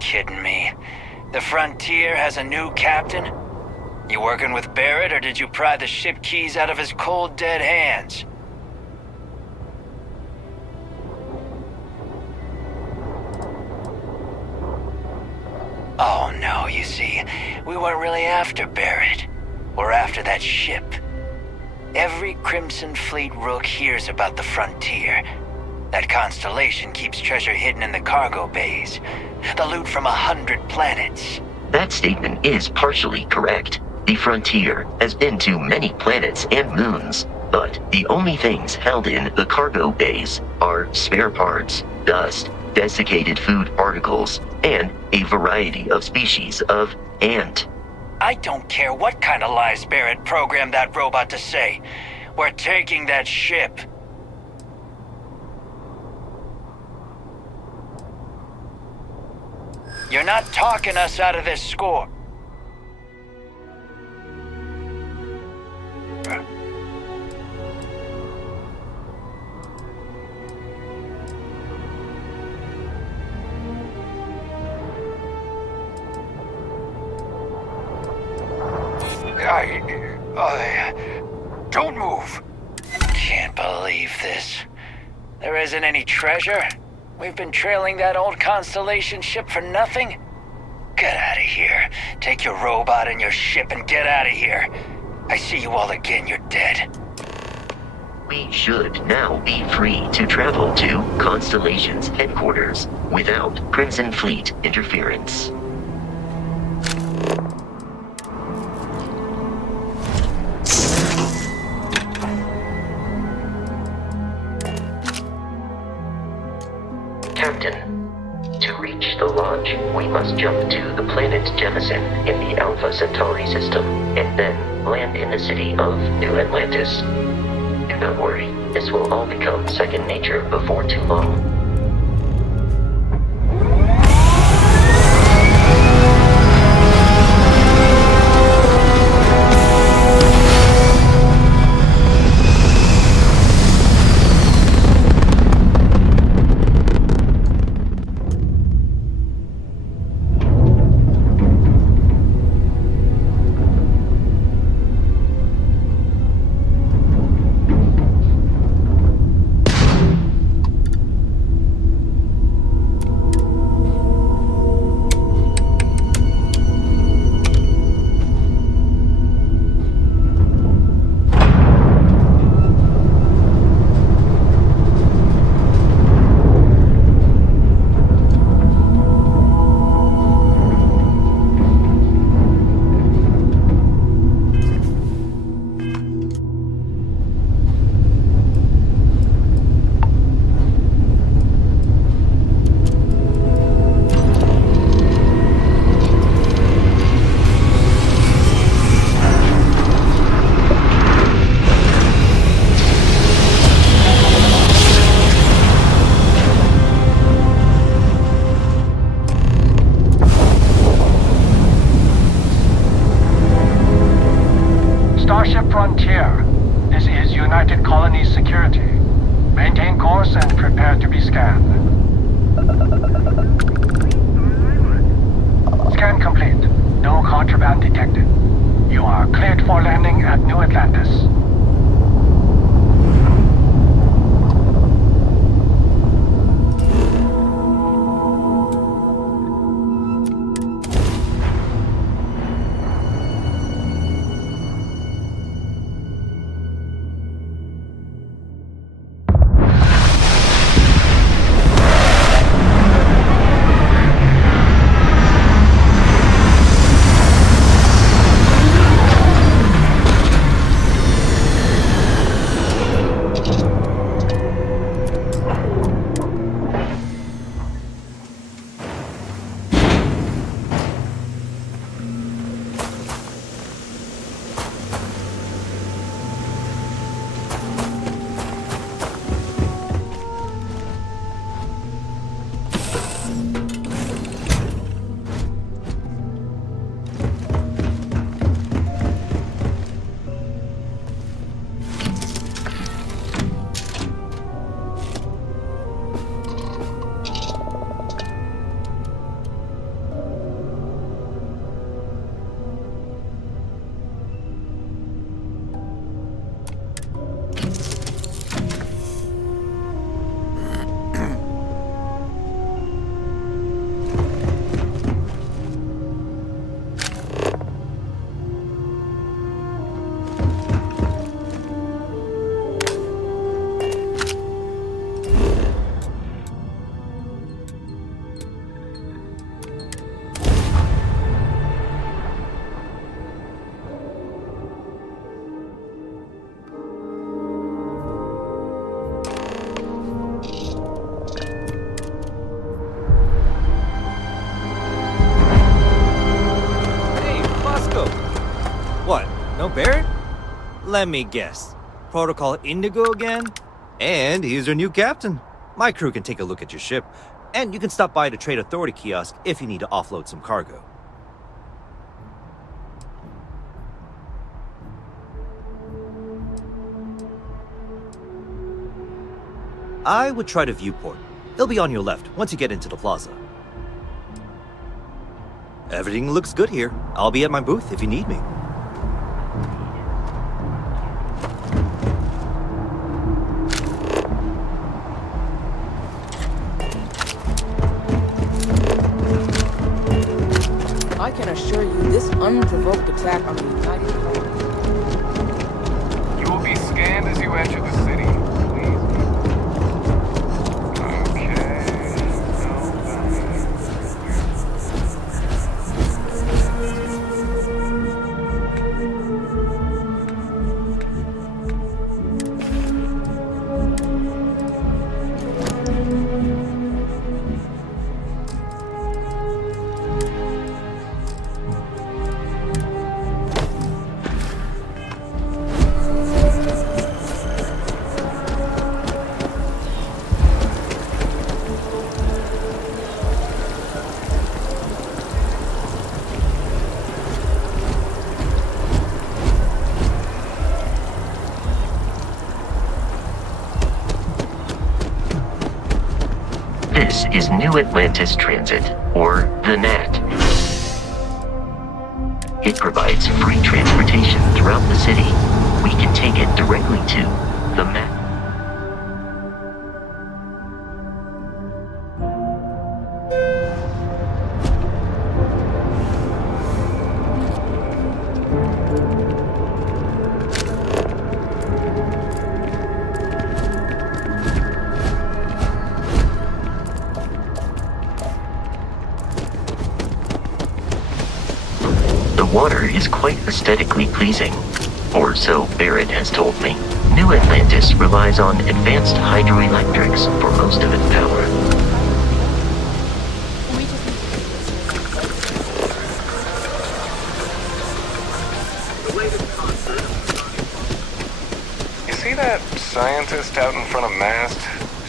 Kidding me? The Frontier has a new captain? You working with Barrett, or did you pry the ship keys out of his cold, dead hands? Oh no, you see, we weren't really after Barrett. We're after that ship. Every Crimson Fleet rook hears about the Frontier. That constellation keeps treasure hidden in the cargo bays. The loot from 100 planets. That statement is partially correct. The Frontier has been to many planets and moons, but the only things held in the cargo bays are spare parts, dust, desiccated food particles, and a variety of species of ant. I don't care what kind of lies Barrett programmed that robot to say. We're taking that ship. You're not talking us out of this score. Don't move. Can't believe this. There isn't any treasure. We've been trailing that old Constellation ship for nothing? Get out of here. Take your robot and your ship and get out of here. I see you all again, you're dead. We should now be free to travel to Constellation's headquarters without Crimson Fleet interference. Captain, to reach the launch, we must jump to the planet Jemison in the Alpha Centauri system, and then land in the city of New Atlantis. Do not worry, this will all become second nature before too long. This is United Colonies Security. Maintain course and prepare to be scanned. Scan complete. No contraband detected. You are cleared for landing at New Atlantis. What, no Barrett? Let me guess. Protocol Indigo again? And he's your new captain. My crew can take a look at your ship, and you can stop by the Trade Authority kiosk if you need to offload some cargo. I would try the viewport. It'll be on your left once you get into the plaza. Everything looks good here. I'll be at my booth if you need me. I can assure you this unprovoked attack on the United Colonies. You will be scanned as you enter the city. Please. This is New Atlantis Transit, or the NAT. It provides free transportation throughout the city. We can take it directly to the map. The water is quite aesthetically pleasing, or so Barrett has told me. New Atlantis relies on advanced hydroelectrics for most of its power. You see that scientist out in front of mast,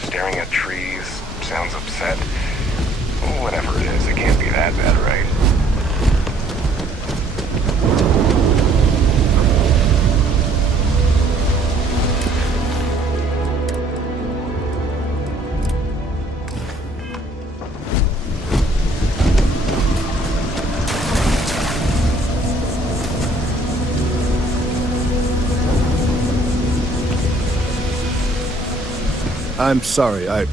staring at trees, sounds upset? Whatever it is, it can't be that bad, right? I'm sorry, I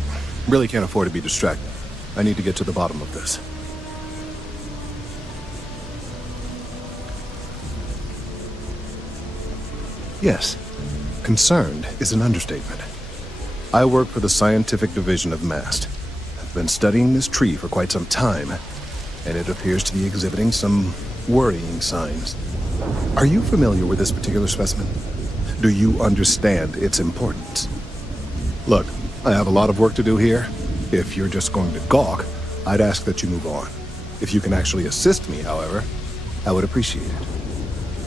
really can't afford to be distracted. I need to get to the bottom of this. Yes, concerned is an understatement. I work for the scientific division of MAST. I've been studying this tree for quite some time, and it appears to be exhibiting some worrying signs. Are you familiar with this particular specimen? Do you understand its importance? Look, I have a lot of work to do here. If you're just going to gawk, I'd ask that you move on. If you can actually assist me, however, I would appreciate it.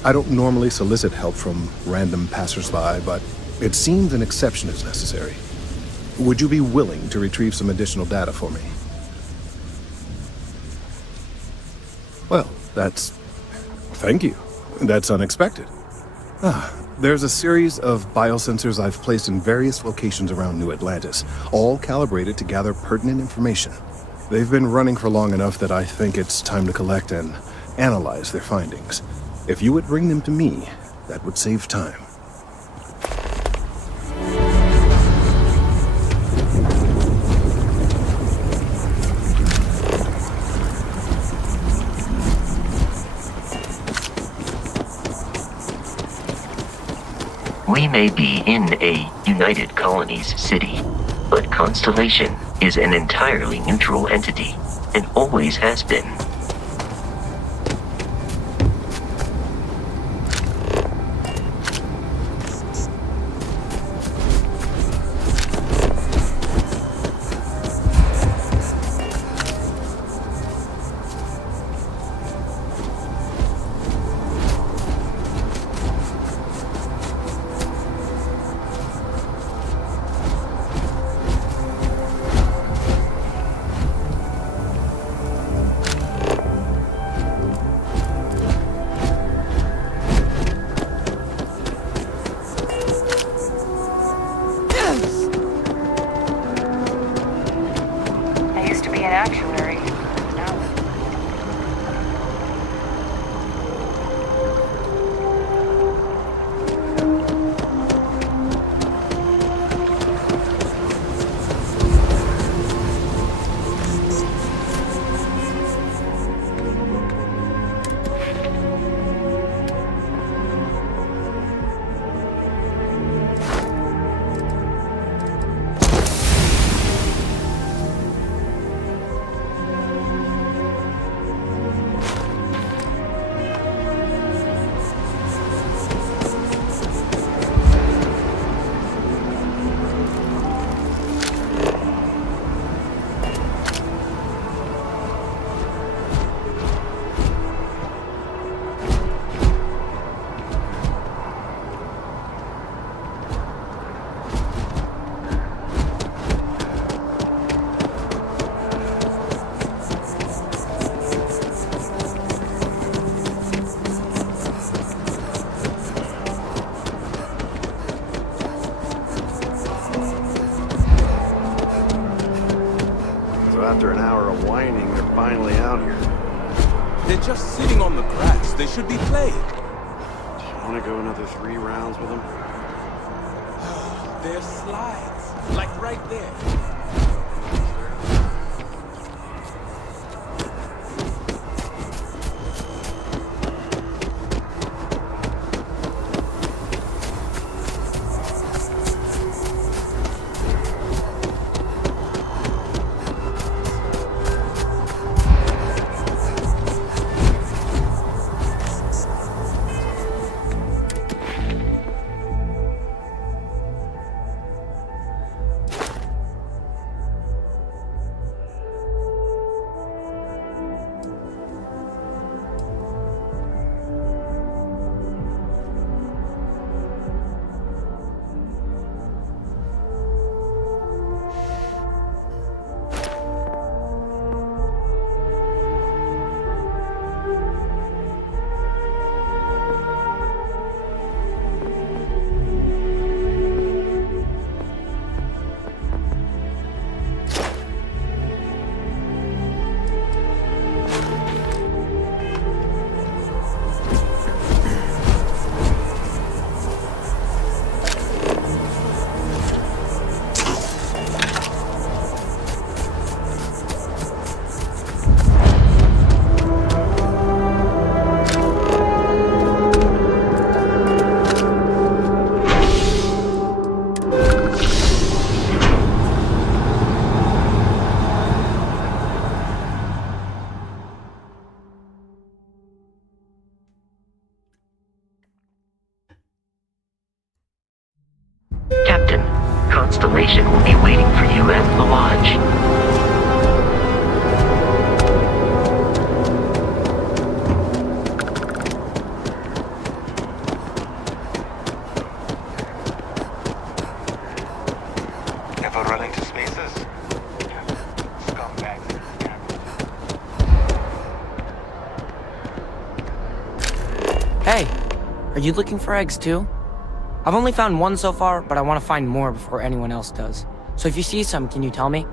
I don't normally solicit help from random passersby, but it seems an exception is necessary. Would you be willing to retrieve some additional data for me? Well, thank you. That's unexpected. There's a series of biosensors I've placed in various locations around New Atlantis, all calibrated to gather pertinent information. They've been running for long enough that I think it's time to collect and analyze their findings. If you would bring them to me, that would save time. We may be in a United Colonies city, but Constellation is an entirely neutral entity, and always has been. I used to be an actuary. Now After an hour of whining, they're finally out here. They're just sitting on the grass. They should be playing. Do you want to go another 3 rounds with them? There's slides, like right there. constellation will be waiting for you at the lodge. Ever run into spaces? Scumbags. Hey, are you looking for eggs too? I've only found one so far, but I want to find more before anyone else does. So if you see some, can you tell me?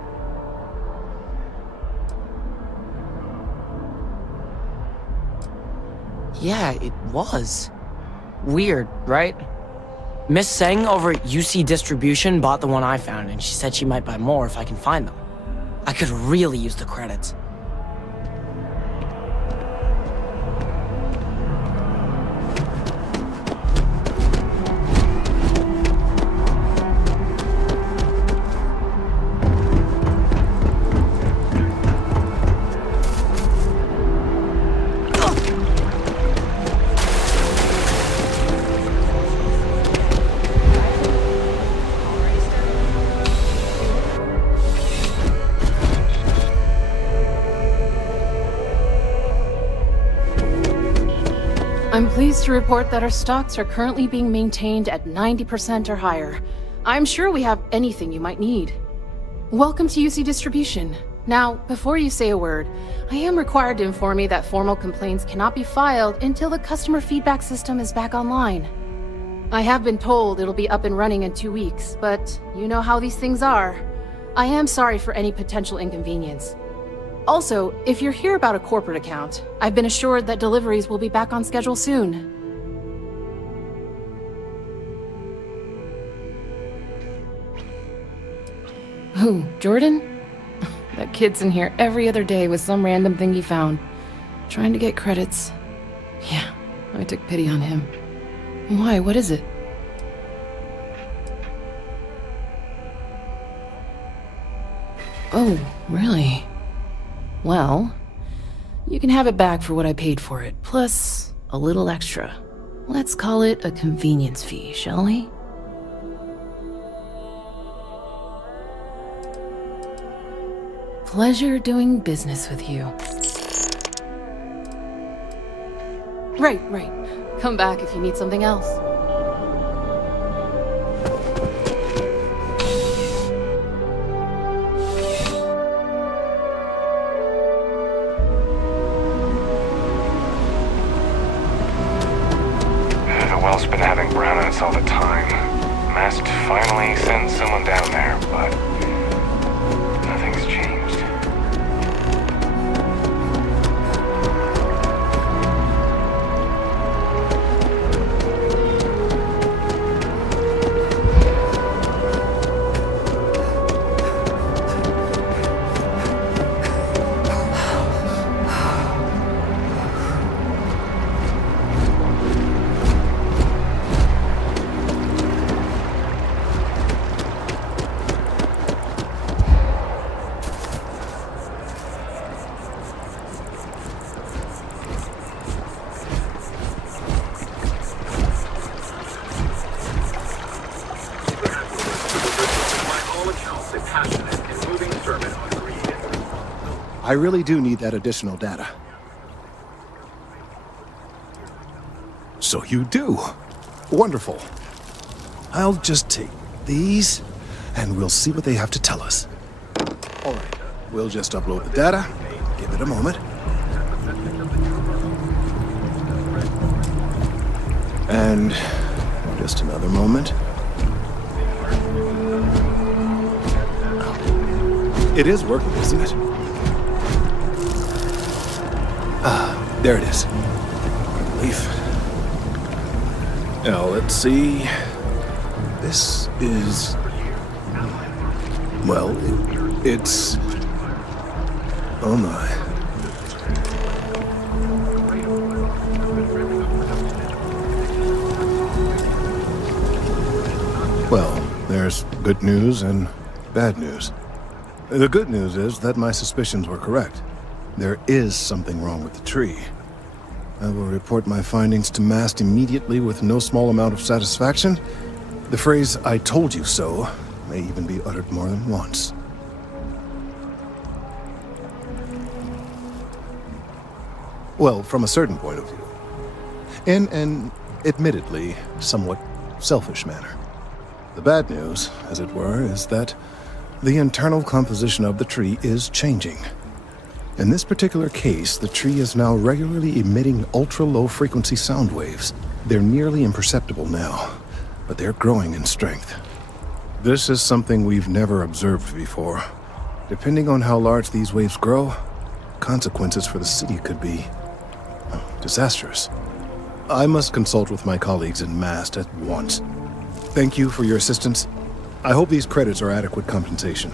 Yeah, it was. Weird, right? Miss Seng over at UC Distribution bought the one I found, and she said she might buy more if I can find them. I could really use the credits. I'm pleased to report that our stocks are currently being maintained at 90% or higher. I'm sure we have anything you might need. Welcome to UC Distribution. Now, before you say a word, I am required to inform you that formal complaints cannot be filed until the customer feedback system is back online. I have been told it'll be up and running in 2 weeks, but you know how these things are. I am sorry for any potential inconvenience. Also, if you're here about a corporate account, I've been assured that deliveries will be back on schedule soon. Who, Jordan? That kid's in here every other day with some random thing he found, trying to get credits. Yeah, I took pity on him. Why, what is it? Oh, really? Well, you can have it back for what I paid for it, plus a little extra. Let's call it a convenience fee, shall we? Pleasure doing business with you. Right. Come back if you need something else. Well's been having brownouts all the time. Mast finally sends someone down there, but nothing's changed. I really do need that additional data. So you do. Wonderful. I'll just take these, and we'll see what they have to tell us. All right, we'll just upload the data. Give it a moment. And just another moment. It is working, isn't it? There it is. Relief. Now, let's see. This is... Well, it's... Oh my. Well, there's good news and bad news. The good news is that my suspicions were correct. There is something wrong with the tree. I will report my findings to Mast immediately with no small amount of satisfaction. The phrase, "I told you so," may even be uttered more than once. Well, from a certain point of view. In an, admittedly, somewhat selfish manner. The bad news, as it were, is that the internal composition of the tree is changing. In this particular case, the tree is now regularly emitting ultra-low frequency sound waves. They're nearly imperceptible now, but they're growing in strength. This is something we've never observed before. Depending on how large these waves grow, consequences for the city could be disastrous. I must consult with my colleagues in MAST at once. Thank you for your assistance. I hope these credits are adequate compensation.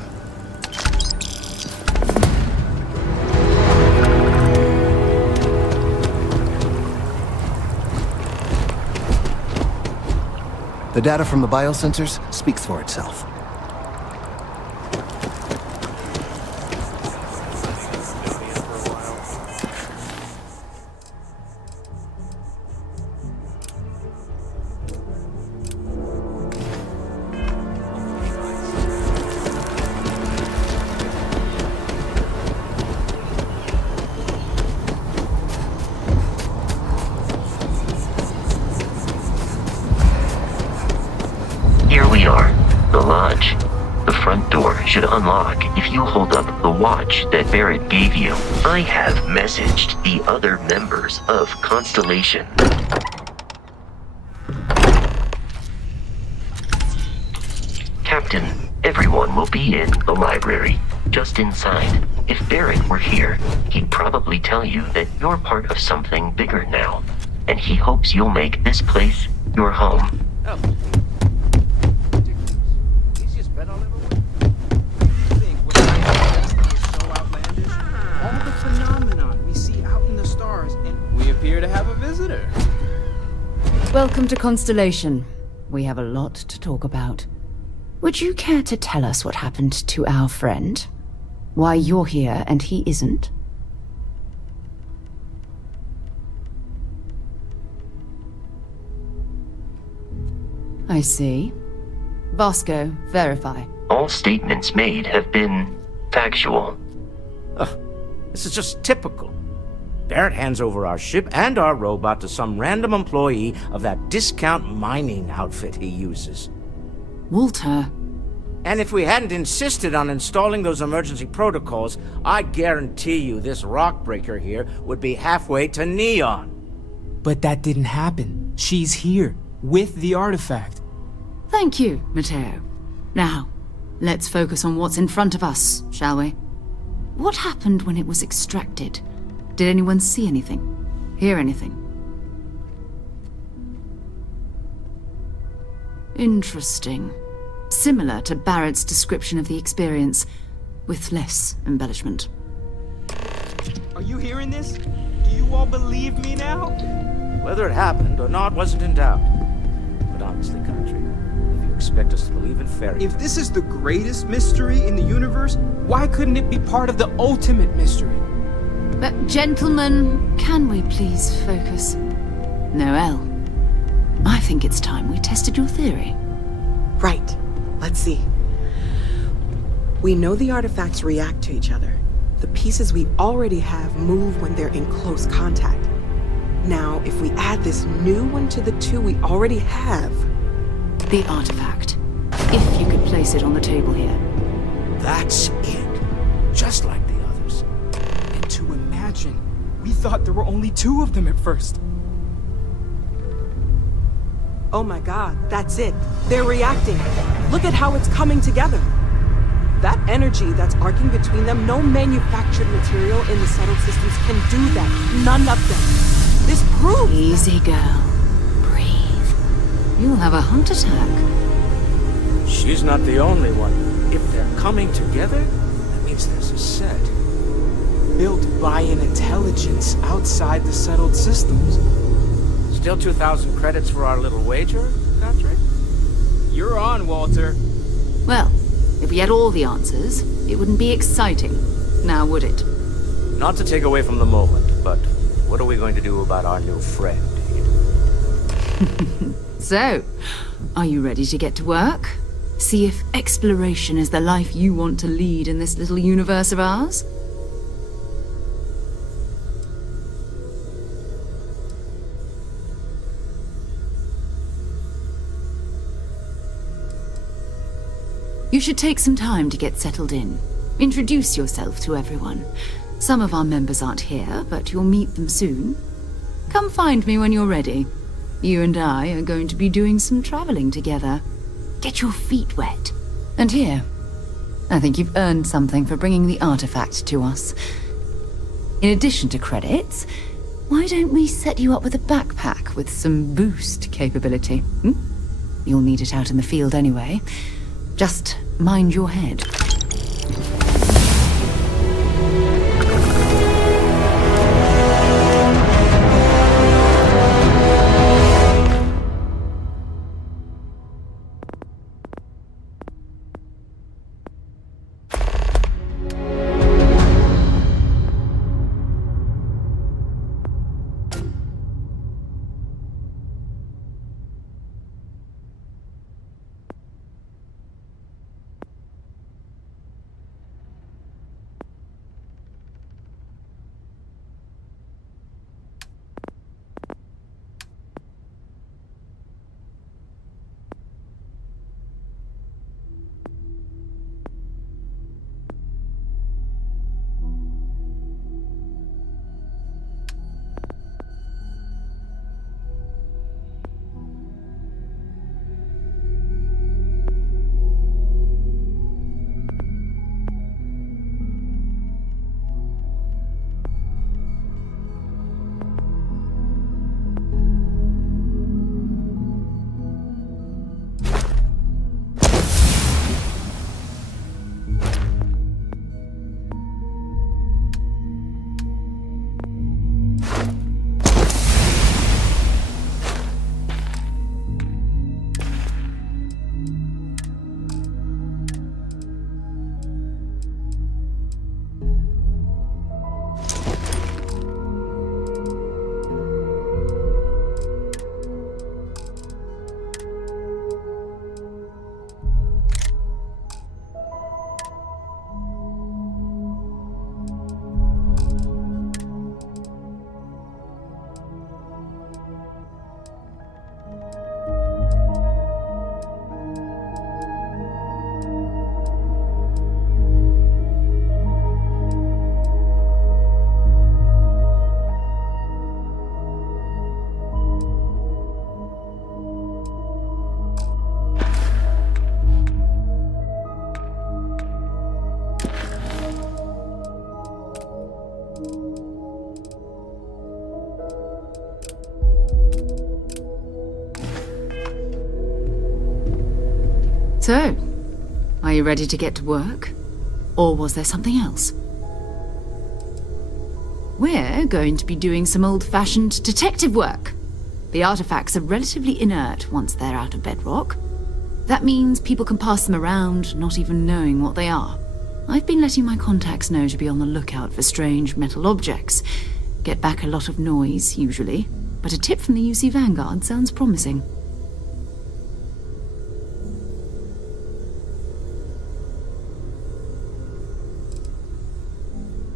The data from the biosensors speaks for itself. Here we are, the lodge. The front door should unlock if you hold up the watch that Barrett gave you. I have messaged the other members of Constellation. Captain, everyone will be in the library, just inside. If Barrett were here, he'd probably tell you that you're part of something bigger now, and he hopes you'll make this place your home. Appear to have a visitor. Welcome to Constellation. We have a lot to talk about. Would you care to tell us what happened to our friend? Why you're here and he isn't? I see. Vasco, verify. All statements made have been factual. This is just typical. Barrett hands over our ship and our robot to some random employee of that discount mining outfit he uses. Walter. And if we hadn't insisted on installing those emergency protocols, I guarantee you this rock breaker here would be halfway to Neon. But that didn't happen. She's here, with the artifact. Thank you, Matteo. Now, let's focus on what's in front of us, shall we? What happened when it was extracted? Did anyone see anything? Hear anything? Interesting. Similar to Barrett's description of the experience, with less embellishment. Are you hearing this? Do you all believe me now? Whether it happened or not wasn't in doubt. But honestly, Country, if you expect us to believe in fairy If this is the greatest mystery in the universe, why couldn't it be part of the ultimate mystery? But gentlemen, can we please focus? Noelle, I think it's time we tested your theory. Right. Let's see. We know the artifacts react to each other. The pieces we already have move when they're in close contact. Now, if we add this new one to the two we already have... The artifact. If you could place it on the table here. That's it. Just like the others. And to imagine, we thought there were only two of them at first. Oh my god, that's it. They're reacting. Look at how it's coming together. That energy that's arcing between them, no manufactured material in the settled systems can do that. None of them. This proves... Easy, girl. Breathe. You'll have a heart attack. She's not the only one. If they're coming together, that means there's a set. Built by an intelligence outside the settled systems. Still 2,000 credits for our little wager, Patrick? You're on, Walter. Well, if we had all the answers, it wouldn't be exciting. Now, would it? Not to take away from the moment, but what are we going to do about our new friend here? So, are you ready to get to work? See if exploration is the life you want to lead in this little universe of ours? You should take some time to get settled in. Introduce yourself to everyone. Some of our members aren't here, but you'll meet them soon. Come find me when you're ready. You and I are going to be doing some traveling together. Get your feet wet. And here, I think you've earned something for bringing the artifact to us. In addition to credits, why don't we set you up with a backpack with some boost capability? You'll need it out in the field anyway. Just mind your head. So, are you ready to get to work? Or was there something else? We're going to be doing some old-fashioned detective work. The artifacts are relatively inert once they're out of bedrock. That means people can pass them around, not even knowing what they are. I've been letting my contacts know to be on the lookout for strange metal objects. Get back a lot of noise, usually, but a tip from the UC Vanguard sounds promising.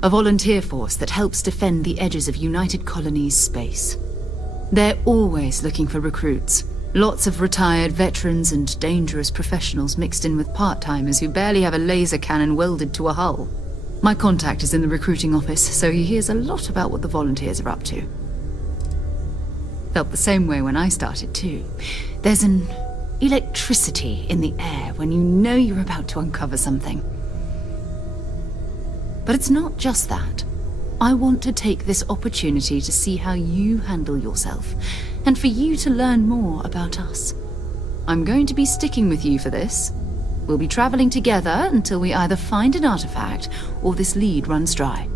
A volunteer force that helps defend the edges of United Colonies space. They're always looking for recruits. Lots of retired veterans and dangerous professionals mixed in with part-timers who barely have a laser cannon welded to a hull. My contact is in the recruiting office, so he hears a lot about what the volunteers are up to. Felt the same way when I started too. There's an electricity in the air when you know you're about to uncover something. But it's not just that. I want to take this opportunity to see how you handle yourself, and for you to learn more about us. I'm going to be sticking with you for this. We'll be traveling together until we either find an artifact or this lead runs dry.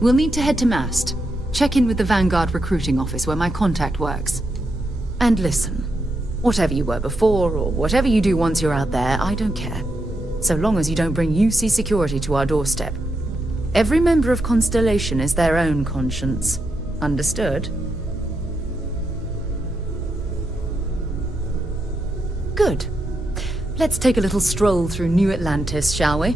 We'll need to head to Mast. Check in with the Vanguard recruiting office where my contact works. And listen, whatever you were before, or whatever you do once you're out there, I don't care. So long as you don't bring UC security to our doorstep. Every member of Constellation is their own conscience. Understood? Good. Let's take a little stroll through New Atlantis, shall we?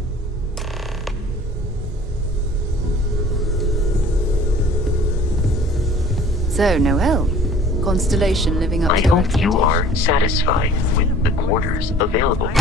So, Noel, Constellation living up I to hope you are satisfied with the quarters available.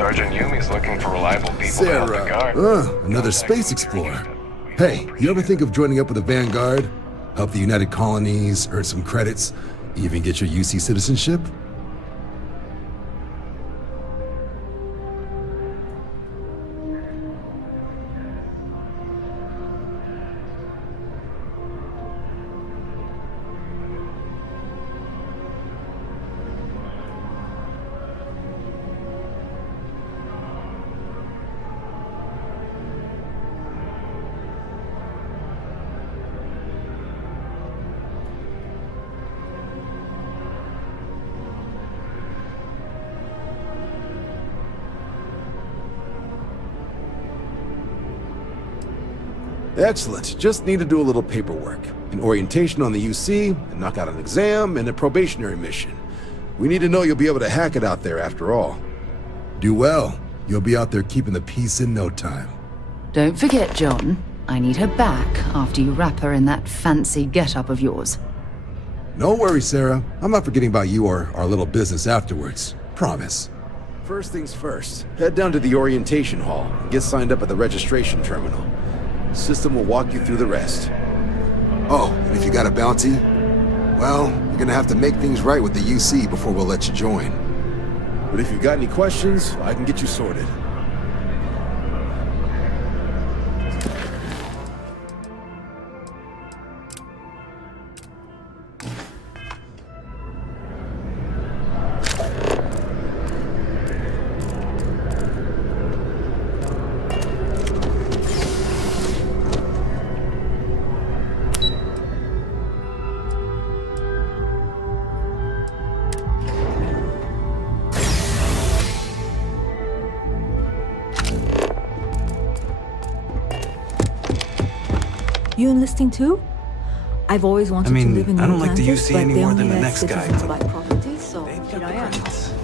Sergeant Yumi's looking for reliable people to help the guard. Another space explorer. Hey, you ever think of joining up with the Vanguard? Help the United Colonies, earn some credits, even get your UC citizenship? Excellent. Just need to do a little paperwork. An orientation on the UC, and knock out an exam, and a probationary mission. We need to know you'll be able to hack it out there after all. Do well. You'll be out there keeping the peace in no time. Don't forget, John. I need her back after you wrap her in that fancy get-up of yours. No worries, Sarah. I'm not forgetting about you or our little business afterwards. Promise. First things first, head down to the orientation hall and get signed up at the registration terminal. System will walk you through the rest. Oh, and if you got a bounty, well, you're gonna have to make things right with the UC before we'll let you join. But if you've got any questions, I can get you sorted. You enlisting too? I've always wanted to live in New I don't like the Atlantis, UC but any they more only than the let next guy. citizens buy property, so They've got here the I am. credits.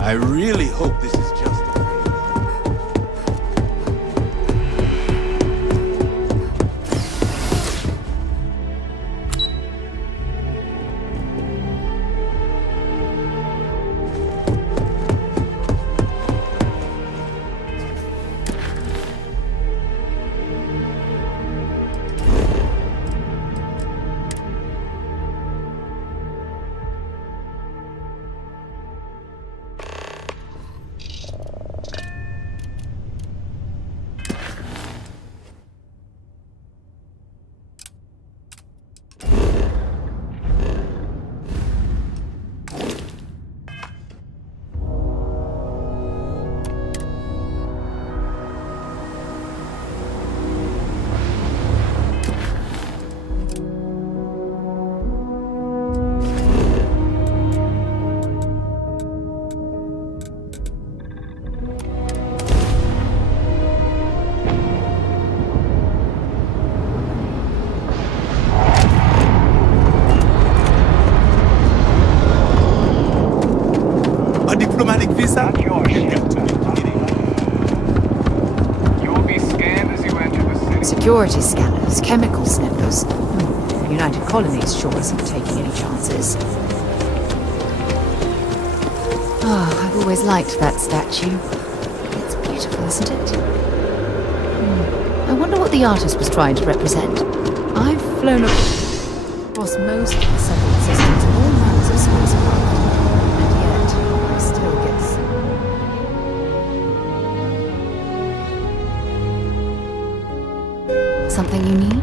I really hope this is just a phase. A diplomatic visa? Not your ship. You will be scanned as you enter the city. Security scanners, chemical sniffers. The United Colonies sure isn't taking any chances. I've always liked that statue. It's beautiful, isn't it? I wonder what the artist was trying to represent. I've flown across most of the settled systems in all manners of spacecraft, and yet I still get something you need?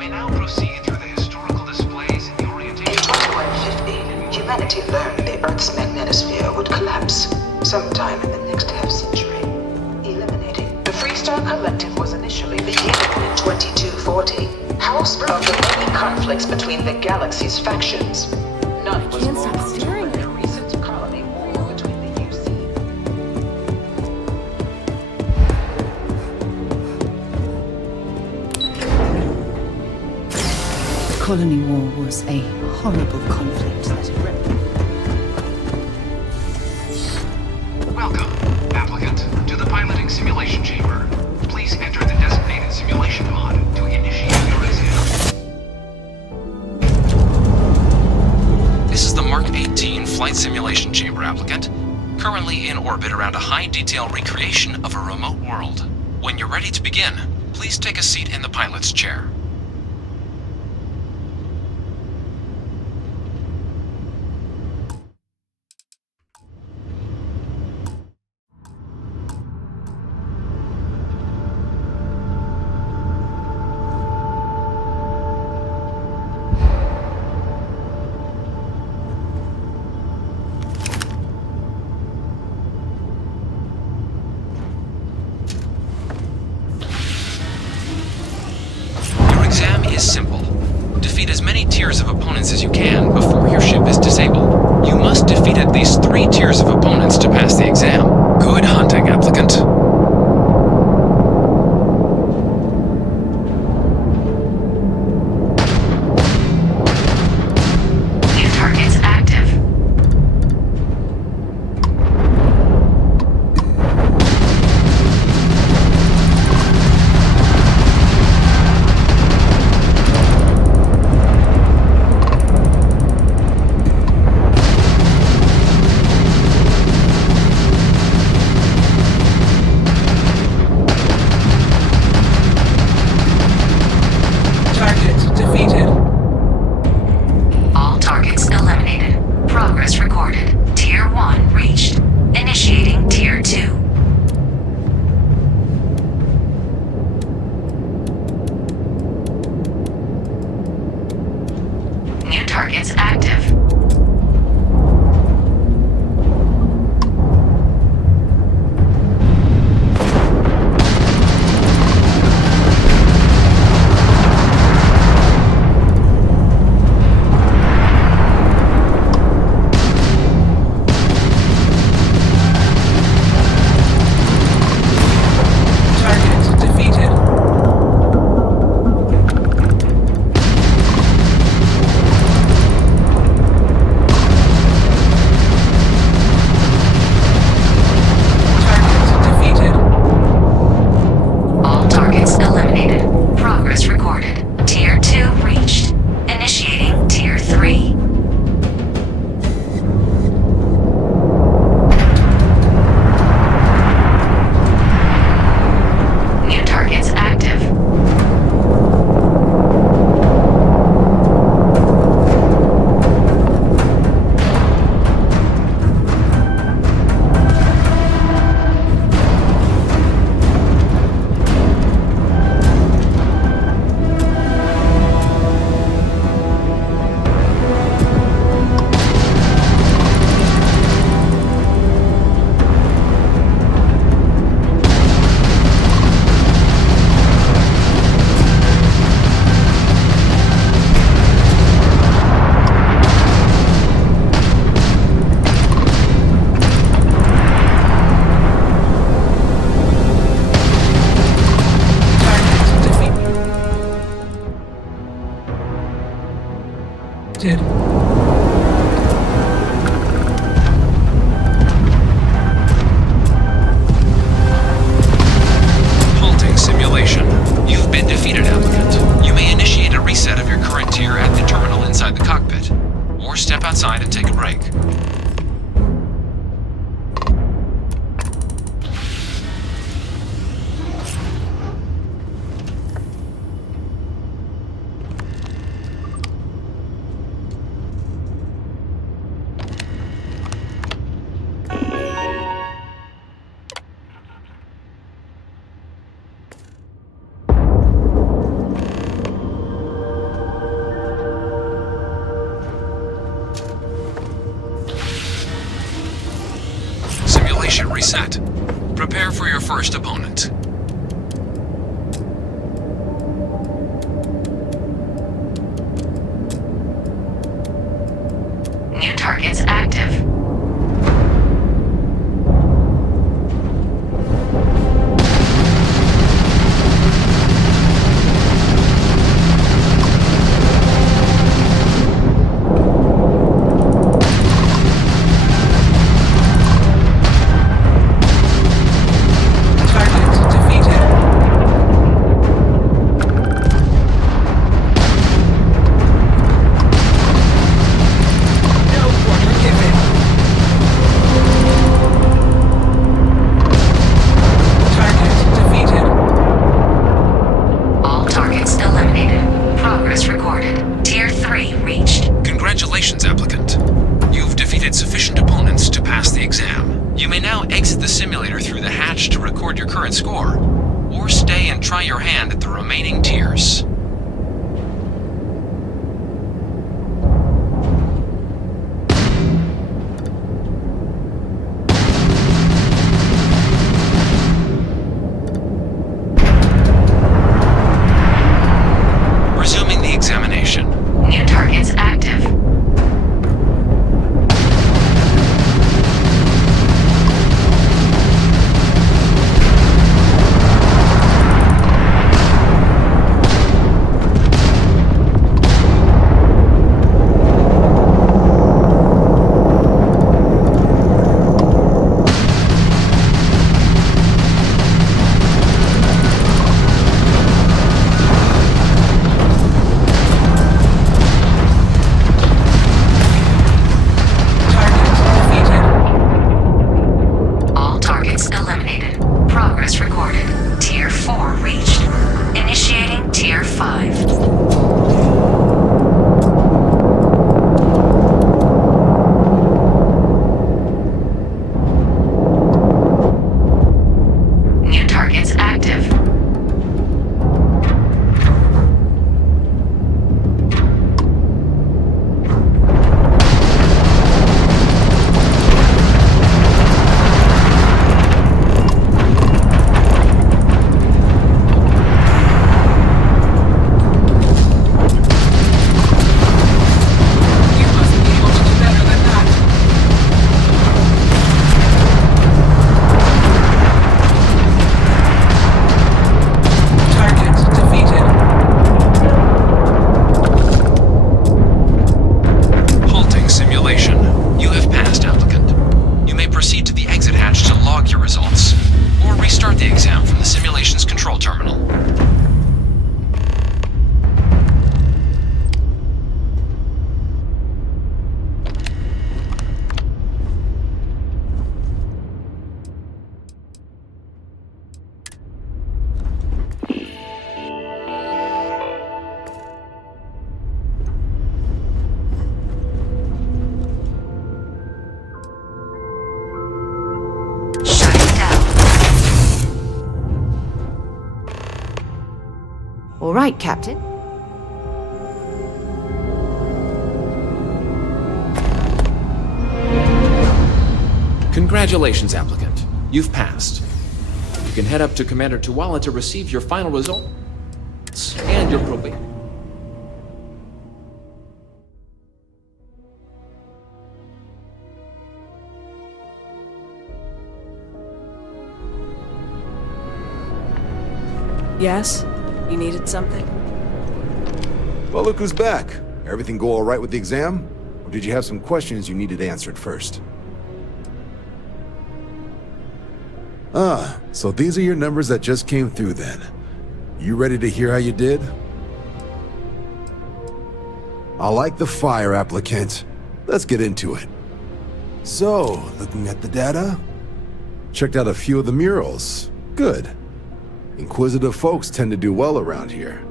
may now proceed through the historical displays in the orientation. It was 150. Humanity learned the Earth's magnetosphere would collapse sometime in the next half-century, eliminating. The Freestar Collective was initially beginning in 2240. House of the many conflicts between the galaxy's factions. None was more staring than a recent colony war between the UC. The colony war was a horrible conflict that had Welcome, applicant, to the piloting simulation chamber. Please enter the designated simulation pod to initiate your exam. This is the Mark 18 flight simulation chamber, applicant. Currently in orbit around a high-detail recreation of a remote world. When you're ready to begin, please take a seat in the pilot's chair. Your exam is simple. Defeat as many tiers of opponents as you can before your ship is disabled. You must defeat at least 3 tiers of opponents to pass the exam. Good hunting, applicant. New targets active. simulation reset. Prepare for your first opponent. New targets active. Congratulations, applicant. You've defeated sufficient opponents to pass the exam. You may now exit the simulator through the hatch to record your current score, or stay and try your hand at the remaining tiers. Resuming the examination. New targets active. All right, Captain. Congratulations, applicant. You've passed. You can head up to Commander Tuwala to receive your final results and your probation. Yes? You needed something? Well, look who's back. Everything go all right with the exam? Or did you have some questions you needed answered first? Ah, so these are your numbers that just came through then. You ready to hear how you did? I like the fire, applicant. Let's get into it. So, looking at the data, checked out a few of the murals. Good. Inquisitive folks tend to do well around here.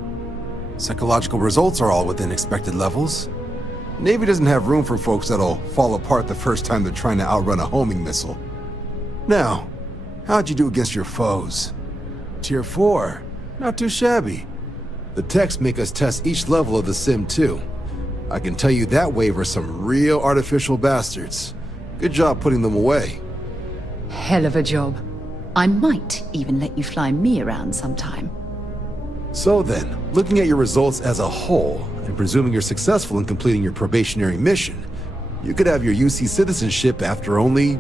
Psychological results are all within expected levels. Navy doesn't have room for folks that'll fall apart the first time they're trying to outrun a homing missile. Now, how'd you do against your foes? Tier 4. Not too shabby. The techs make us test each level of the sim too. I can tell you that wave are some real artificial bastards. Good job putting them away. hell of a job. I might even let you fly me around sometime. So then, looking at your results as a whole, and presuming you're successful in completing your probationary mission, you could have your UC citizenship after only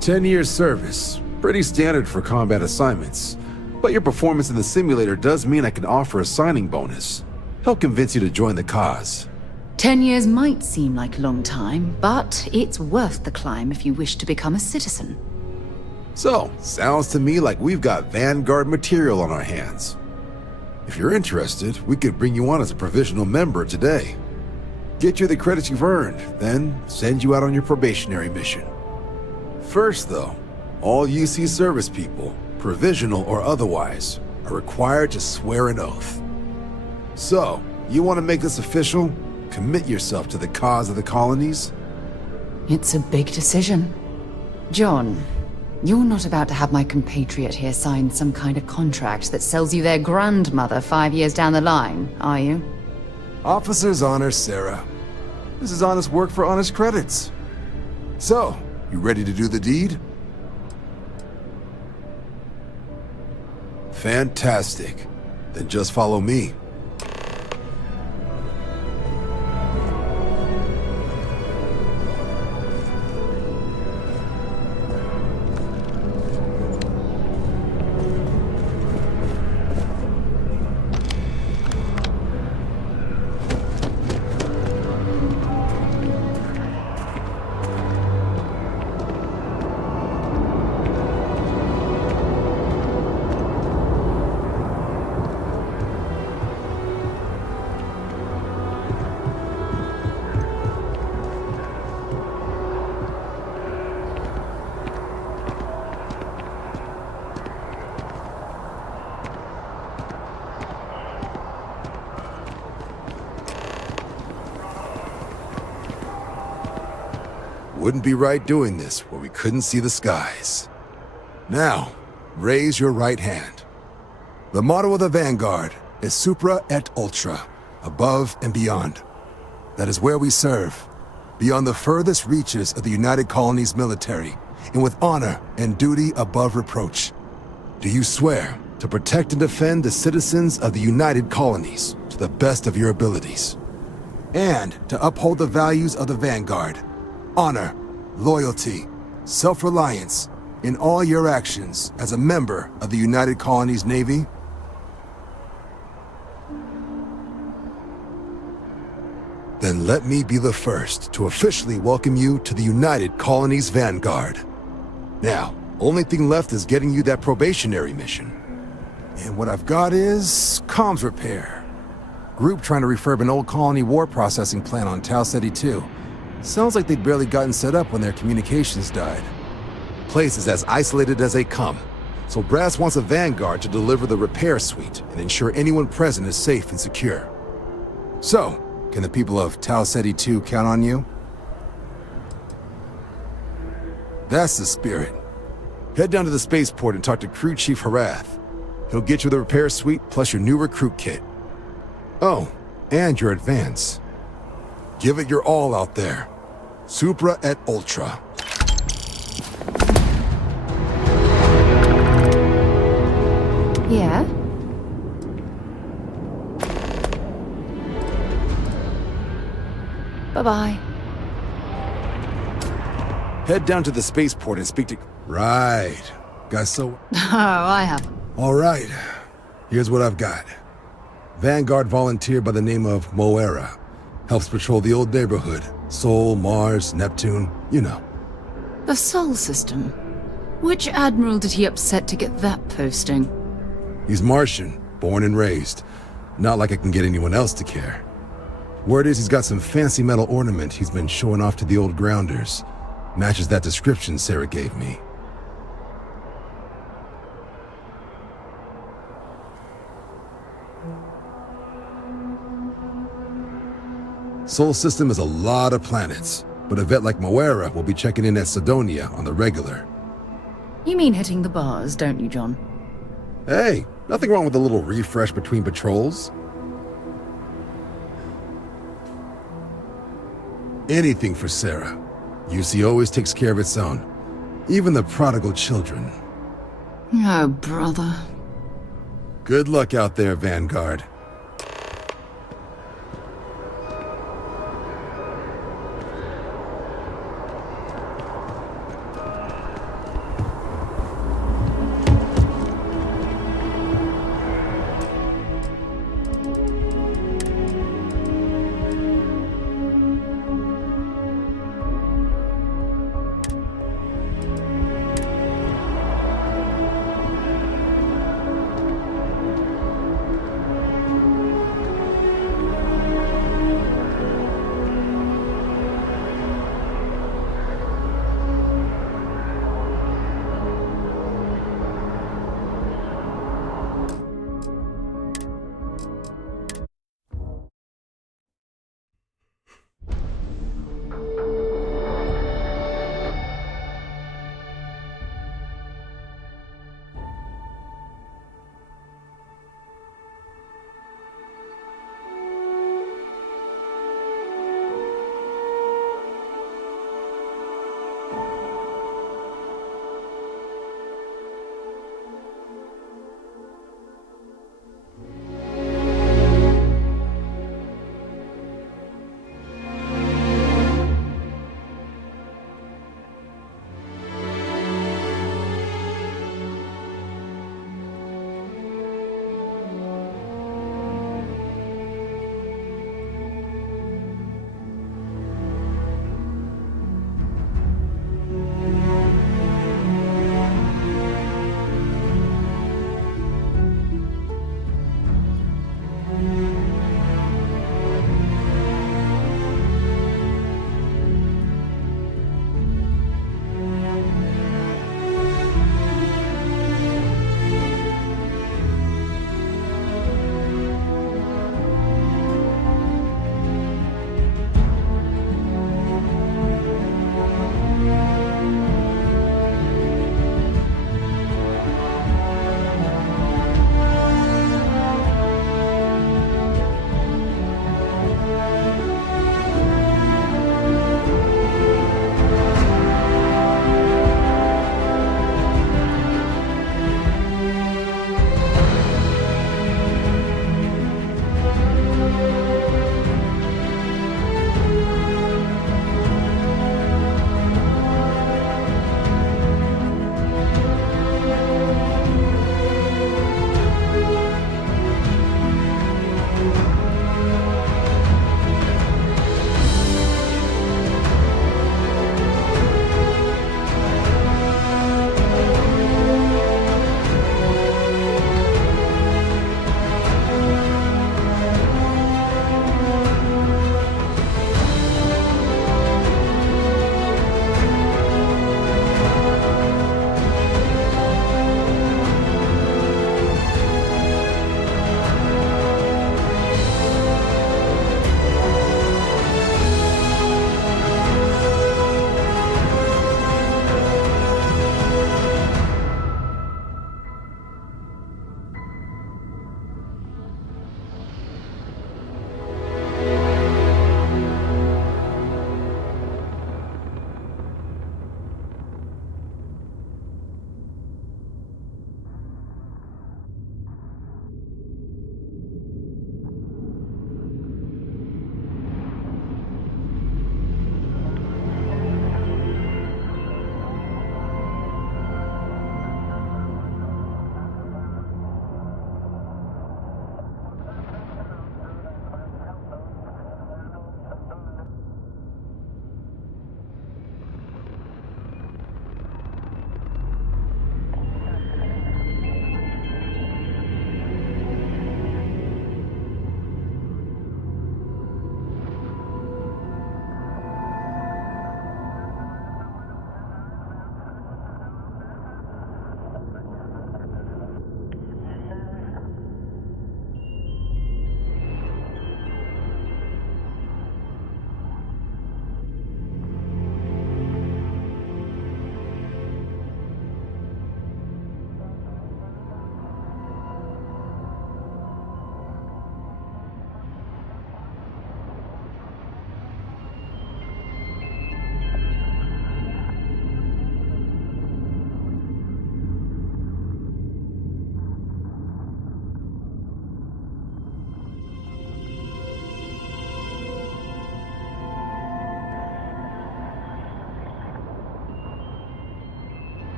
10 years service. Pretty standard for combat assignments. But your performance in the simulator does mean I can offer a signing bonus. Help convince you to join the cause. 10 years might seem like a long time, but it's worth the climb if you wish to become a citizen. So, sounds to me like we've got Vanguard material on our hands. If you're interested, we could bring you on as a provisional member today. Get you the credits you've earned, then send you out on your probationary mission. First though, all UC service people, provisional or otherwise, are required to swear an oath. So, you want to make this official? Commit yourself to the cause of the colonies? It's a big decision. John, you're not about to have my compatriot here sign some kind of contract that sells you their grandmother 5 years down the line, are you? Officer's honor, Sarah. This is honest work for honest credits. So, you ready to do the deed? Fantastic. Then just follow me. Wouldn't be right doing this where we couldn't see the skies. Now, raise your right hand. The motto of the Vanguard is Supra et Ultra, above and beyond. That is where we serve, beyond the furthest reaches of the United Colonies military, and with honor and duty above reproach. Do you swear to protect and defend the citizens of the United Colonies to the best of your abilities, and to uphold the values of the Vanguard? Honor, loyalty, self-reliance in all your actions as a member of the United Colonies Navy? Then let me be the first to officially welcome you to the United Colonies Vanguard. Now, only thing left is getting you that probationary mission. And what I've got is comms repair. Group trying to refurb an old colony war processing plant on Tau Ceti 2. Sounds like they'd barely gotten set up when their communications died. Place is as isolated as they come, so Brass wants a Vanguard to deliver the repair suite and ensure anyone present is safe and secure. So, can the people of Tau Ceti 2 count on you? That's the spirit. Head down to the spaceport and talk to Crew Chief Harath. He'll get you the repair suite plus your new recruit kit. Oh, and your advance. Give it your all out there. Supra et Ultra. Yeah? Bye-bye. Head down to the spaceport and speak to... Right. Got so... Oh, I have. All right. Here's what I've got. Vanguard volunteer by the name of Moera. Helps patrol the old neighborhood. Sol, Mars, Neptune, you know. The Sol system? Which admiral did he upset to get that posting? He's Martian, born and raised. Not like I can get anyone else to care. Word is he's got some fancy metal ornament he's been showing off to the old grounders. Matches that description Sarah gave me. Sol system is a lot of planets, but a vet like Moera will be checking in at Sidonia on the regular. You mean hitting the bars, don't you, John? Hey, nothing wrong with a little refresh between patrols. Anything for Sarah. UC always takes care of its own. Even the prodigal children. Oh, brother. Good luck out there, Vanguard.